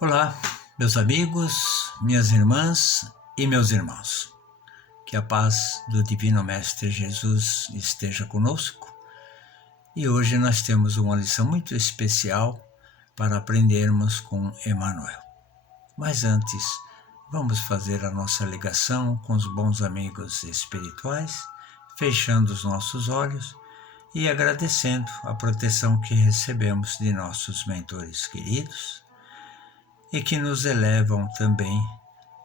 Olá, meus amigos, minhas irmãs e meus irmãos. Que a paz do Divino Mestre Jesus esteja conosco. E hoje nós temos uma lição muito especial para aprendermos com Emmanuel. Mas antes, vamos fazer a nossa ligação com os bons amigos espirituais, fechando os nossos olhos e agradecendo a proteção que recebemos de nossos mentores queridos e que nos elevam também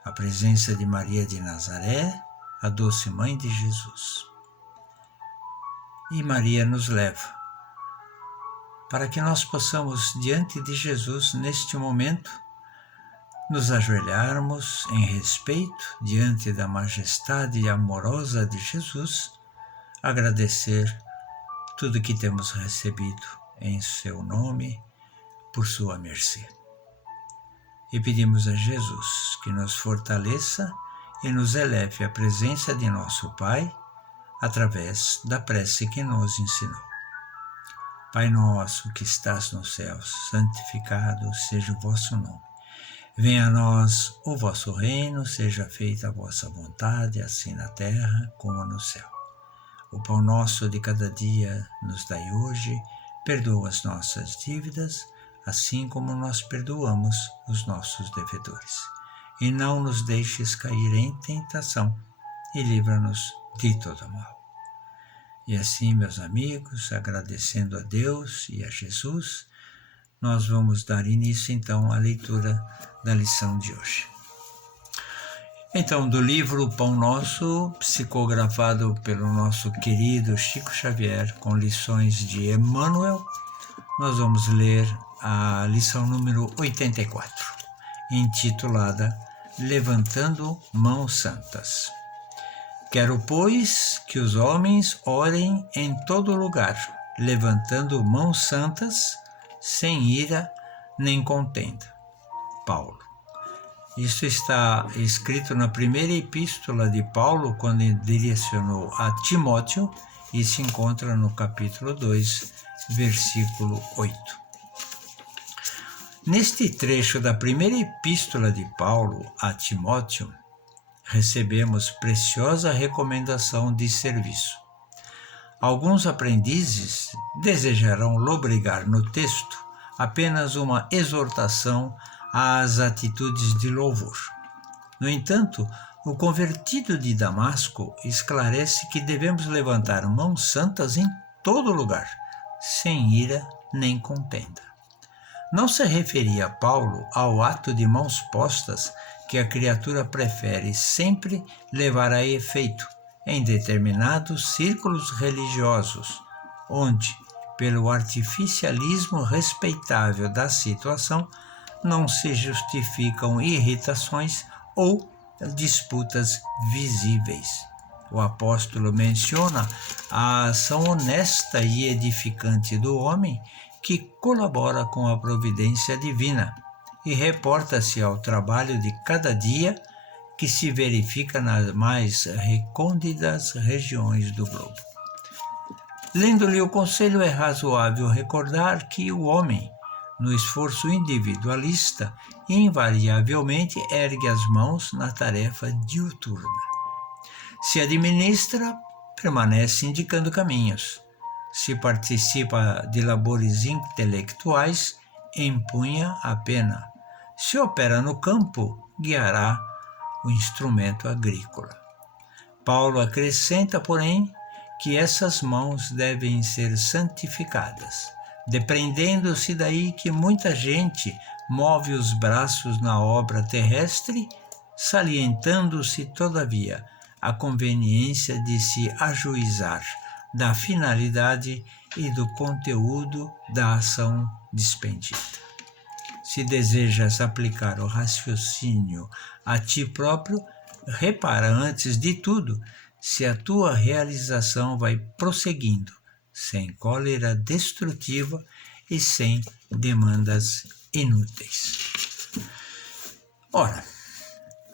à presença de Maria de Nazaré, a doce Mãe de Jesus. E Maria nos leva para que nós possamos, diante de Jesus, neste momento, nos ajoelharmos em respeito diante da majestade amorosa de Jesus, agradecer tudo que temos recebido em seu nome, por sua mercê. E pedimos a Jesus que nos fortaleça e nos eleve à presença de nosso Pai, através da prece que nos ensinou. Pai nosso que estás nos céus, santificado seja o vosso nome. Venha a nós o vosso reino, seja feita a vossa vontade, assim na terra como no céu. O pão nosso de cada dia nos dai hoje, perdoa as nossas dívidas, assim como nós perdoamos os nossos devedores. E não nos deixes cair em tentação, e livra-nos de todo mal. E assim, meus amigos, agradecendo a Deus e a Jesus, nós vamos dar início então à leitura da lição de hoje. Então, do livro Pão Nosso, psicografado pelo nosso querido Chico Xavier, com lições de Emmanuel, nós vamos ler a lição número 84, intitulada Levantando Mãos Santas. Quero, pois, que os homens orem em todo lugar, levantando mãos santas, sem ira nem contenda. Paulo. Isso está escrito na primeira epístola de Paulo, quando ele direcionou a Timóteo, e se encontra no capítulo 2, versículo 8. Neste trecho da primeira epístola de Paulo a Timóteo, recebemos preciosa recomendação de serviço. Alguns aprendizes desejarão lobrigar no texto apenas uma exortação às atitudes de louvor. No entanto, o convertido de Damasco esclarece que devemos levantar mãos santas em todo lugar, sem ira nem contenda. Não se referia Paulo ao ato de mãos postas que a criatura prefere sempre levar a efeito em determinados círculos religiosos, onde, pelo artificialismo respeitável da situação, não se justificam irritações ou disputas visíveis. O apóstolo menciona a ação honesta e edificante do homem que colabora com a providência divina e reporta-se ao trabalho de cada dia que se verifica nas mais recônditas regiões do globo. Lendo-lhe o conselho, é razoável recordar que o homem, no esforço individualista, invariavelmente ergue as mãos na tarefa diuturna. Se administra, permanece indicando caminhos. Se participa de labores intelectuais, empunha a pena. Se opera no campo, guiará o instrumento agrícola. Paulo acrescenta, porém, que essas mãos devem ser santificadas, depreendendo-se daí que muita gente move os braços na obra terrestre, salientando-se, todavia, a conveniência de se ajuizar da finalidade e do conteúdo da ação despendida. Se desejas aplicar o raciocínio a ti próprio, repara antes de tudo se a tua realização vai prosseguindo, sem cólera destrutiva e sem demandas inúteis. Ora,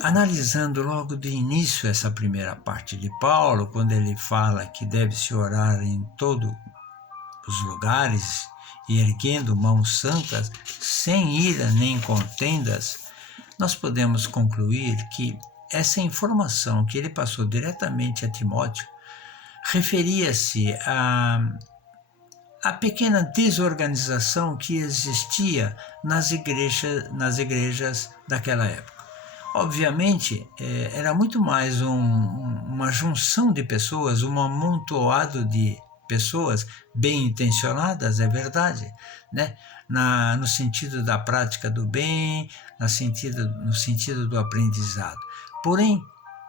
analisando logo de início essa primeira parte de Paulo, quando ele fala que deve-se orar em todos os lugares e erguendo mãos santas, sem ira nem contendas, nós podemos concluir que essa informação que ele passou diretamente a Timóteo referia-se à pequena desorganização que existia nas igrejas daquela época. Obviamente, era muito mais uma junção de pessoas, um amontoado de pessoas bem intencionadas, é verdade, né? No sentido da prática do bem, no sentido do aprendizado. Porém,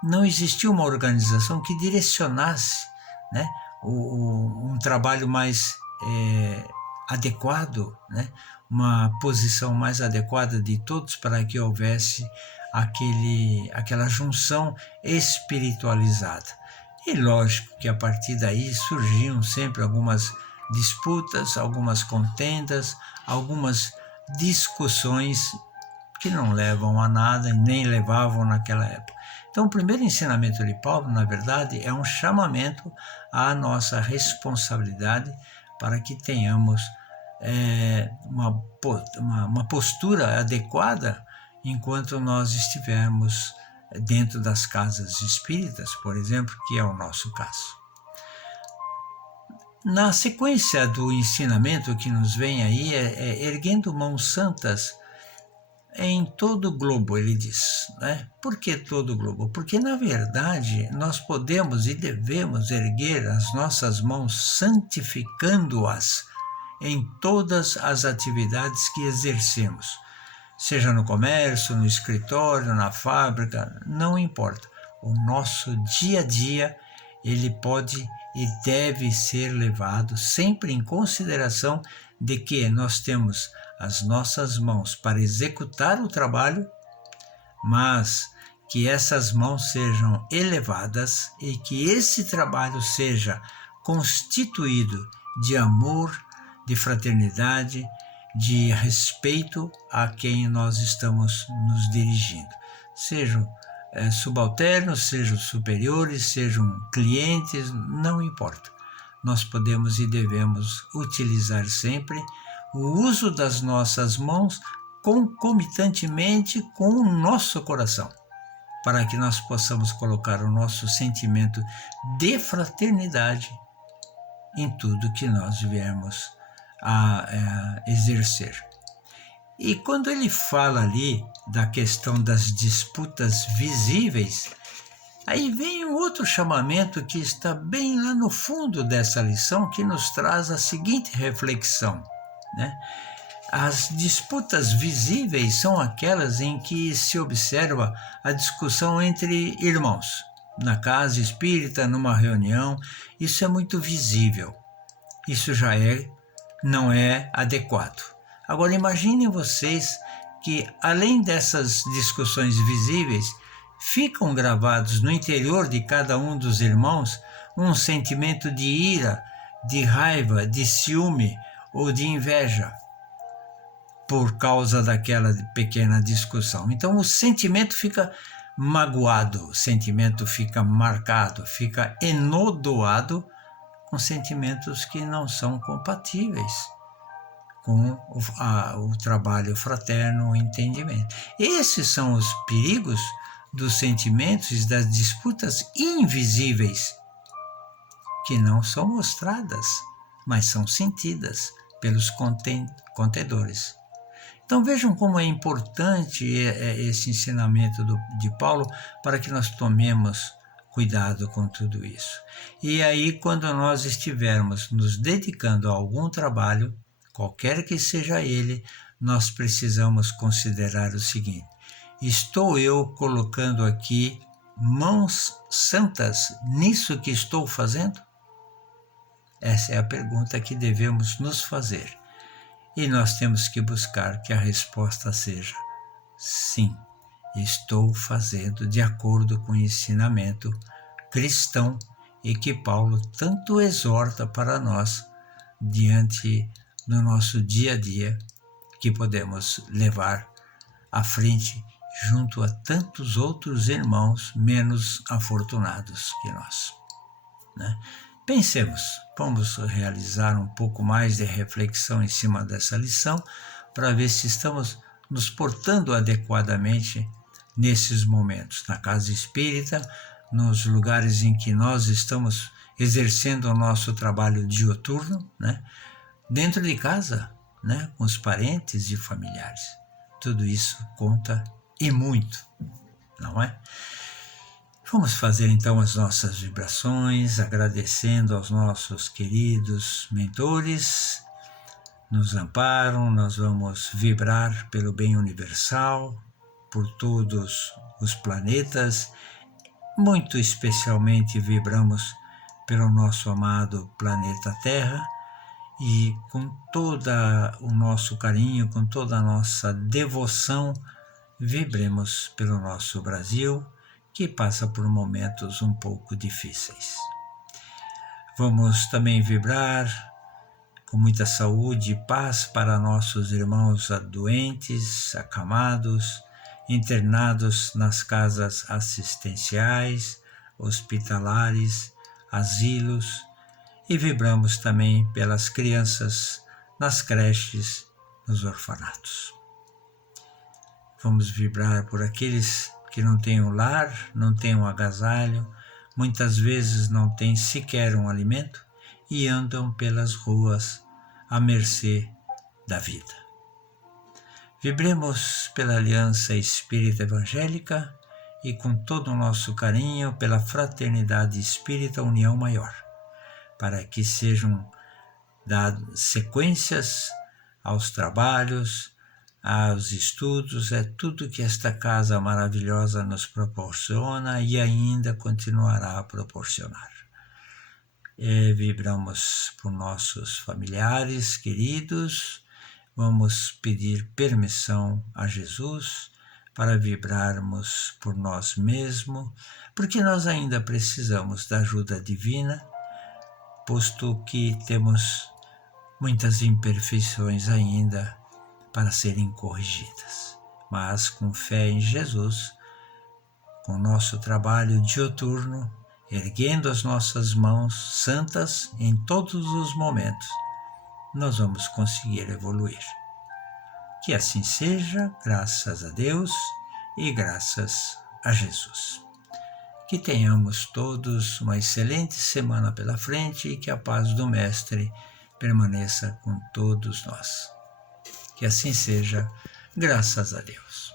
não existia uma organização que direcionasse, né, um trabalho mais adequado, né, uma posição mais adequada de todos para que houvesse aquela junção espiritualizada. E lógico que a partir daí surgiam sempre algumas disputas, algumas contendas, algumas discussões que não levam a nada e nem levavam naquela época. Então, o primeiro ensinamento de Paulo, na verdade, é um chamamento à nossa responsabilidade para que tenhamos uma postura adequada enquanto nós estivermos dentro das casas espíritas, por exemplo, que é o nosso caso. Na sequência do ensinamento que nos vem aí, erguendo mãos santas em todo o globo, ele diz, né? Por que todo o globo? Porque, na verdade, nós podemos e devemos erguer as nossas mãos santificando-as em todas as atividades que exercemos, seja no comércio, no escritório, na fábrica, não importa. O nosso dia a dia, ele pode e deve ser levado sempre em consideração de que nós temos as nossas mãos para executar o trabalho, mas que essas mãos sejam elevadas e que esse trabalho seja constituído de amor, de fraternidade, de respeito a quem nós estamos nos dirigindo. Sejam subalternos, sejam superiores, sejam clientes, não importa. Nós podemos e devemos utilizar sempre o uso das nossas mãos concomitantemente com o nosso coração, para que nós possamos colocar o nosso sentimento de fraternidade em tudo que nós viermos a exercer. E quando ele fala ali da questão das disputas visíveis, aí vem um outro chamamento que está bem lá no fundo dessa lição, que nos traz a seguinte reflexão, né? As disputas visíveis são aquelas em que se observa a discussão entre irmãos, na casa espírita, numa reunião. Isso é muito visível, isso já não é adequado. Agora imaginem vocês que, além dessas discussões visíveis, ficam gravados no interior de cada um dos irmãos um sentimento de ira, de raiva, de ciúme ou de inveja por causa daquela pequena discussão. Então o sentimento fica magoado, o sentimento fica marcado, fica enodoado com sentimentos que não são compatíveis com o trabalho fraterno, o entendimento. Esses são os perigos dos sentimentos e das disputas invisíveis, que não são mostradas, mas são sentidas pelos contendores. Então vejam como é importante esse ensinamento de Paulo para que nós tomemos cuidado com tudo isso. E aí, quando nós estivermos nos dedicando a algum trabalho, qualquer que seja ele, nós precisamos considerar o seguinte: estou eu colocando aqui mãos santas nisso que estou fazendo? Essa é a pergunta que devemos nos fazer. E nós temos que buscar que a resposta seja sim, estou fazendo de acordo com o ensinamento cristão e que Paulo tanto exorta para nós diante do nosso dia a dia, que podemos levar à frente junto a tantos outros irmãos menos afortunados que nós, né? Pensemos, vamos realizar um pouco mais de reflexão em cima dessa lição para ver se estamos nos portando adequadamente nesses momentos, na casa espírita, nos lugares em que nós estamos exercendo o nosso trabalho dioturno, né? Dentro de casa, né? Com os parentes e familiares. Tudo isso conta e muito, não é? Vamos fazer então as nossas vibrações, agradecendo aos nossos queridos mentores, nos amparam, nós vamos vibrar pelo bem universal, por todos os planetas, muito especialmente vibramos pelo nosso amado planeta Terra e com todo o nosso carinho, com toda a nossa devoção, vibremos pelo nosso Brasil, que passa por momentos um pouco difíceis. Vamos também vibrar com muita saúde e paz para nossos irmãos doentes, acamados, internados nas casas assistenciais, hospitalares, asilos, e vibramos também pelas crianças nas creches, nos orfanatos. Vamos vibrar por aqueles que não têm um lar, não têm um agasalho, muitas vezes não têm sequer um alimento e andam pelas ruas à mercê da vida. Vibremos pela Aliança Espírita Evangélica e com todo o nosso carinho pela Fraternidade Espírita União Maior, para que sejam dadas sequências aos trabalhos, aos estudos, é tudo que esta casa maravilhosa nos proporciona e ainda continuará a proporcionar. Vibramos por nossos familiares queridos, vamos pedir permissão a Jesus para vibrarmos por nós mesmos, porque nós ainda precisamos da ajuda divina, posto que temos muitas imperfeições ainda para serem corrigidas. Mas com fé em Jesus, com o nosso trabalho dioturno, erguendo as nossas mãos santas em todos os momentos, nós vamos conseguir evoluir. Que assim seja, graças a Deus e graças a Jesus. Que tenhamos todos uma excelente semana pela frente e que a paz do Mestre permaneça com todos nós. Que assim seja, graças a Deus.